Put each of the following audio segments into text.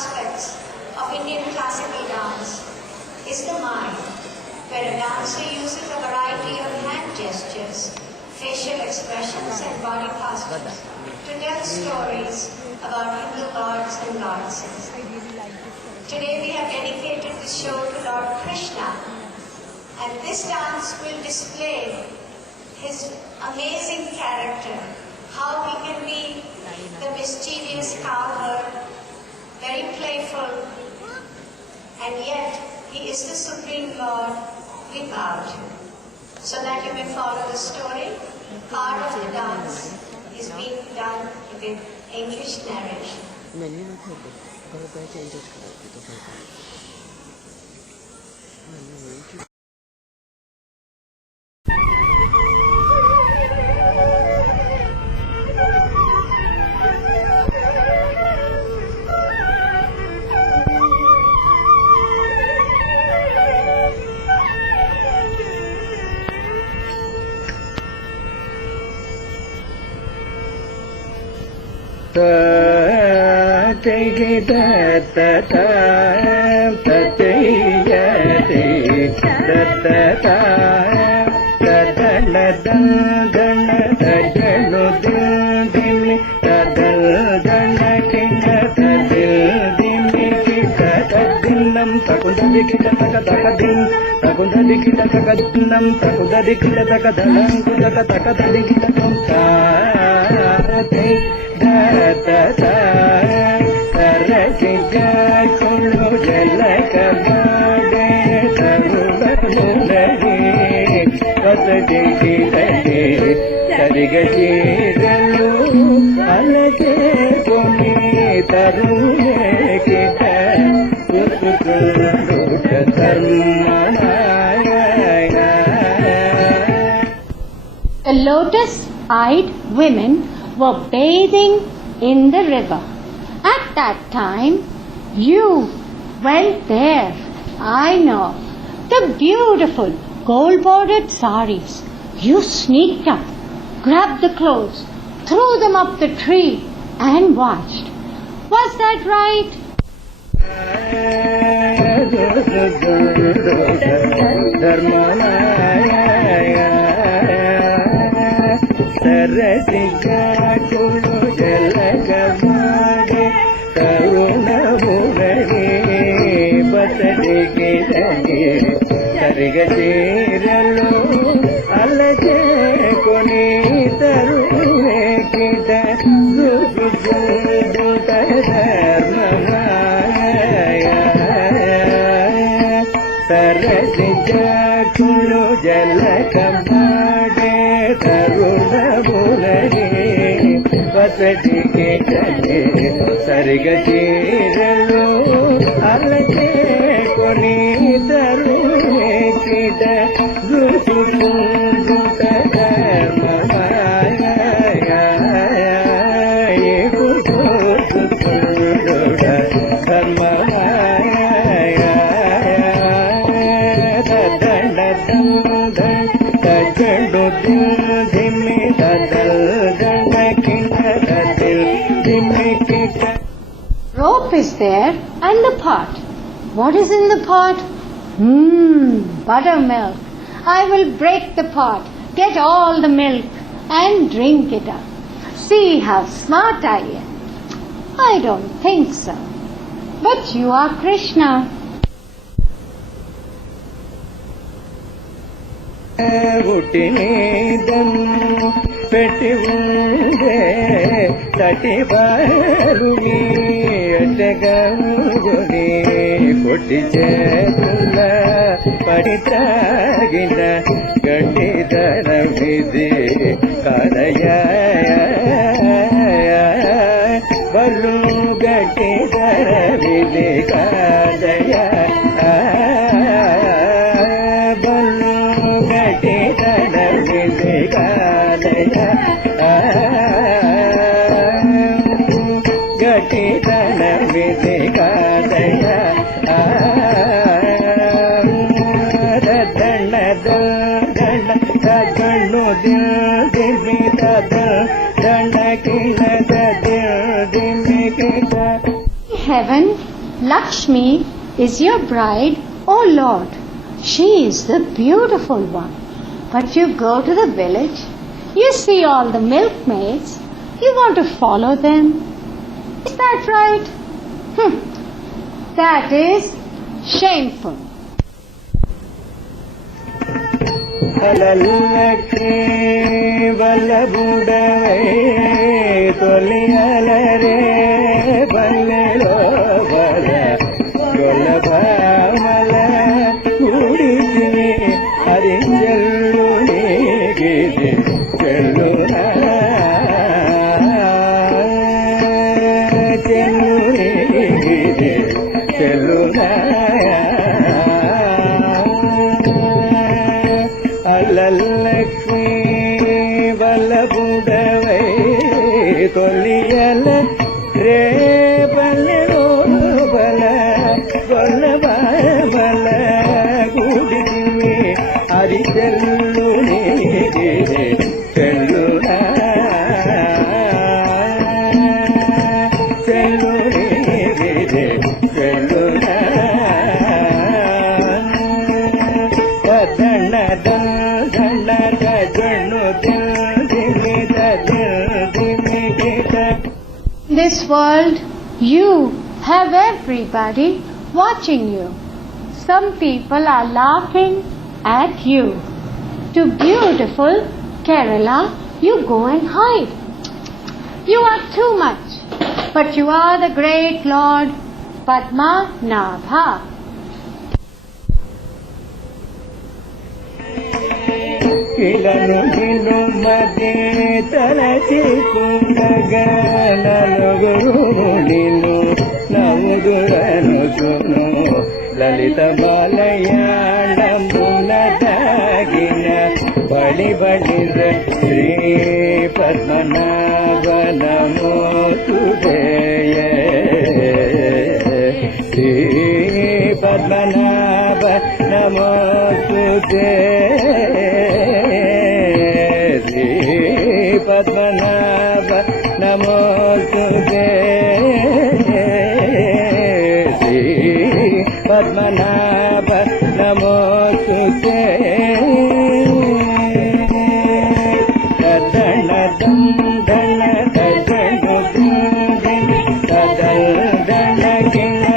aspects of Indian classical dance is the mind, where a dancer uses a variety of hand gestures, facial expressions and body postures to tell stories about Hindu gods and goddesses. Today we have dedicated the show to Lord Krishna, and this dance will display his amazing character, how he can be the mischievous cowherd, very playful, and yet he is the Supreme Lord we bow to. So that you may follow the story, part of the dance is being done with English narration. The lotus-eyed women were bathing in the river. At that time, you went there. I know. The beautiful gold-bordered saris. You sneaked up, grabbed the clothes, threw them up the tree and watched. Was that right? Rope is there and the pot. What is in the pot? Buttermilk. I will break the pot, get all the milk and drink it up. See how smart I am. I don't think so. But you are Krishna. Heaven Lakshmi is your bride, O Lord. She is the beautiful one. But you go to the village, you see all the milkmaids, you want to follow them. Is that right? That is shameful. అలల్లకి వల్లబుడవై తొలియలరే బల్లెలో బల గొల్లభామల కుడికి అరింజల్లు నీగిది చెల్లునా చెల్లు నీగిది చెల్లునా లక్ష్మీ వల్లబుడవై తొలియల రే బల్లెలో బల గొల్లబామల గుడికి అది చెల్లు నీది చెల్లునా చెల్లు నీది చెల్లునా In this world, you have everybody watching you. Some people are laughing at you. To beautiful Kerala, you go and hide. You are too much, but you are the great Lord Padmanabha. కిలను మధ్య తలచికుండగా నలుగురుడిను నవ్వుదురను సును లలిత బాలయాళమున తాగిన బడి బడి శ్రీ పద్మనాభనమో తుదేయ శ్రీ పద్మనాభ నమో పద్మనాభ నమోస్తుతే శ్రీ పద్మనాభ నమోస్తుతే దణ దం దణ దణ దణ కింగ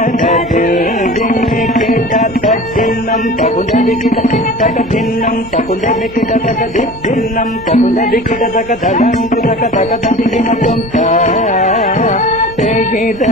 దిన్నం తగుదలికిట తక దిన్నం తగుదలికిట తక దిన్నం తగుదలికిట తక దళంకు తక తక దిగిన తొంత తెగిద